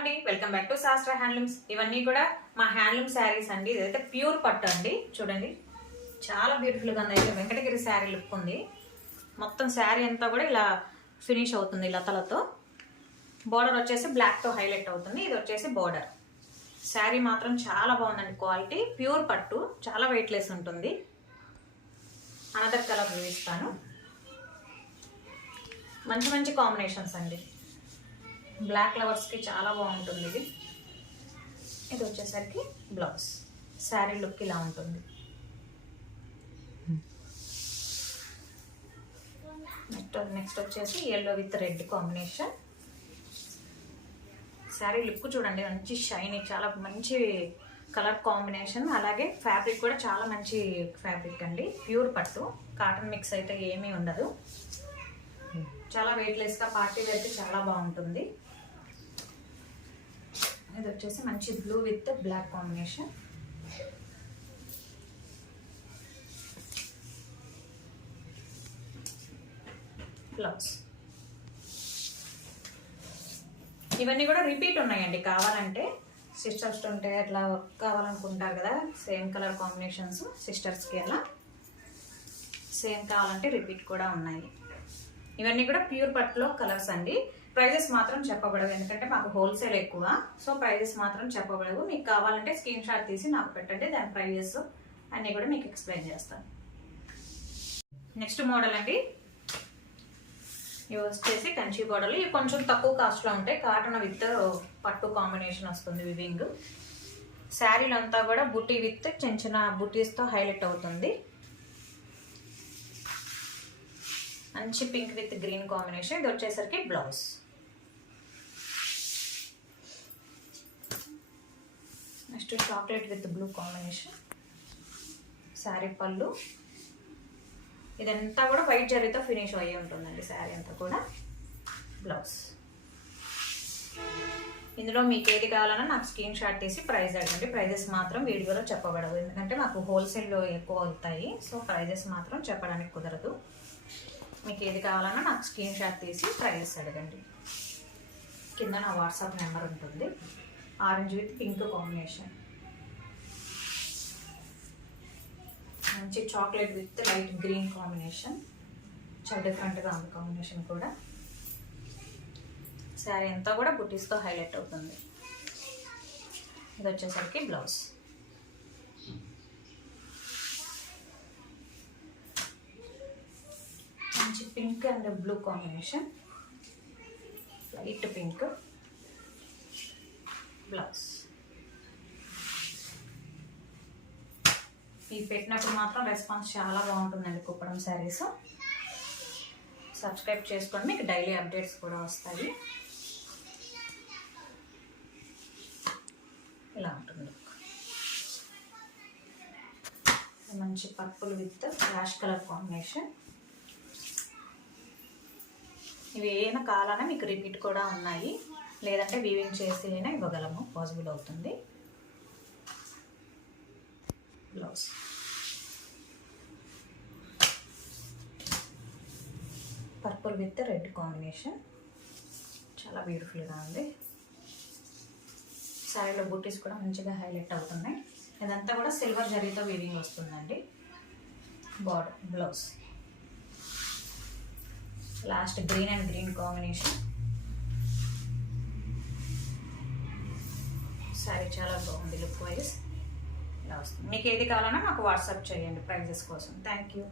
అండి, welcome back to శాస్త్ర handlooms. ఇవన్నీ కూడా మా హ్యాండ్లూమ్ శారీస్ అండి. ఇదైతే ప్యూర్ పట్టు అండి. చూడండి చాలా బ్యూటిఫుల్గా ఉంది. అయితే వెంకటగిరి శారీ లుక్ ఉంది. మొత్తం శారీ అంతా కూడా ఇలా ఫినిష్ అవుతుంది లతలతో. బోర్డర్ వచ్చేసి బ్లాక్తో హైలైట్ అవుతుంది. ఇది వచ్చేసి బోర్డర్. శారీ మాత్రం చాలా బాగుందండి. క్వాలిటీ ప్యూర్ పట్టు, చాలా వెయిట్లెస్ ఉంటుంది. అనదర్ కలర్ చూపిస్తాను. మంచి మంచి కాంబినేషన్స్ అండి. బ్లాక్ లవర్స్కి చాలా బాగుంటుంది ఇది. ఇది వచ్చేసరికి బ్లౌజ్. శారీ లుక్ ఇలా ఉంటుంది. నెక్స్ట్ వచ్చేసి yellow with red combination. Sari look చూడండి, మంచి షైనీ, చాలా మంచి కలర్ కాంబినేషన్. అలాగే ఫ్యాబ్రిక్ కూడా చాలా మంచి ఫ్యాబ్రిక్ అండి. ప్యూర్ పట్టు, కాటన్ మిక్స్ అయితే ఏమీ ఉండదు. చాలా వెయిట్లెస్గా పార్టీ వేర్కి చాలా బాగుంటుంది. ఇది వచ్చేసి మంచి blue with black combination. Blouse. ఇవన్నీ కూడా రిపీట్ ఉన్నాయండి. కావాలంటే సిస్టర్స్ ఉంటే అట్లా కావాలనుకుంటారు కదా, సేమ్ కలర్ కాంబినేషన్స్ సిస్టర్స్కి అలా సేమ్ కావాలంటే రిపీట్ కూడా ఉన్నాయి. ఇవన్నీ కూడా ప్యూర్ పట్టులో కలర్స్ అండి. ప్రైజెస్ మాత్రం చెప్పబడవు, ఎందుకంటే మాకు హోల్సేల్ ఎక్కువ. సో ప్రైజెస్ మాత్రం చెప్పబడవు. మీకు కావాలంటే స్క్రీన్ షాట్ తీసి నాకు పెట్టండి, దాని ప్రైజెస్ అన్నీ కూడా మీకు ఎక్స్ప్లెయిన్ చేస్తాను. నెక్స్ట్ మోడల్ అండి. ఇవి వచ్చేసి కంచి బోర్డర్లు. ఇవి కొంచెం తక్కువ కాస్ట్లో ఉంటాయి. కాటన్ విత్ పట్టు కాంబినేషన్ వస్తుంది వివింగ్. శారీలు అంతా కూడా బుటీ విత్ చిన్న చిన్న బుటీస్తో హైలైట్ అవుతుంది. మంచి పింక్ విత్ గ్రీన్ కాంబినేషన్. ఇది వచ్చేసరికి blouse. Next chocolate with blue combination. Sari పళ్ళు. ఇదంతా కూడా వైట్ జరీతో ఫినిష్ అయ్యి ఉంటుందండి శారీ అంతా కూడా. బ్లౌజ్. ఇందులో మీకు ఏది కావాలన్నా నాకు స్క్రీన్ షాట్ తీసి ప్రైస్ అడగండి. ప్రైజెస్ మాత్రం వీడియోలో చెప్పబడవు, ఎందుకంటే మాకు హోల్సేల్లో ఎక్కువ అవుతాయి. సో ప్రైజెస్ మాత్రం చెప్పడానికి కుదరదు. మీకు ఏది కావాలన్నా నాకు స్క్రీన్ షాట్ తీసి ప్రైజెస్ అడగండి. కింద నా వాట్సాప్ నెంబర్ ఉంటుంది. Orange with pink combination. మంచి chocolate with light green combination. చాలా డిఫరెంట్గా ఉంది కాంబినేషన్ కూడా. శారీ అంతా కూడా బుటీస్తో హైలైట్ అవుతుంది. ఇది వచ్చేసరికి బ్లౌజ్. మంచి pink and blue combination. Light pink. Blouse. ఇవి పెట్టినప్పుడు మాత్రం రెస్పాన్స్ చాలా బాగుంటుందండి కుప్పడం శారీస్. సబ్స్క్రైబ్ చేసుకోండి, మీకు డైలీ అప్డేట్స్ కూడా వస్తాయి. ఇలా ఉంటుంది. మంచి purple with ash colour combination. ఇవి ఏమైనా కావాలన్నా మీకు రిపీట్ కూడా ఉన్నాయి, లేదంటే వీవింగ్ చేసి అయినా ఇవ్వగలము, పాసిబుల్ అవుతుంది. Blouse. Purple with red combination. చాలా బ్యూటిఫుల్గా ఉంది. శారీలో బూటీస్ కూడా మంచిగా హైలైట్ అవుతున్నాయి. ఇదంతా కూడా సిల్వర్ జరీతో వీవింగ్ వస్తుందండి. Border. Blouse. Last green and green combination. Sari చాలా బాగుంది లుక్ వైజ్. ఇలా వస్తుంది. మీకు ఏది కావాలన్నా నాకు వాట్సాప్ చేయండి ప్రైజెస్ కోసం. Thank you.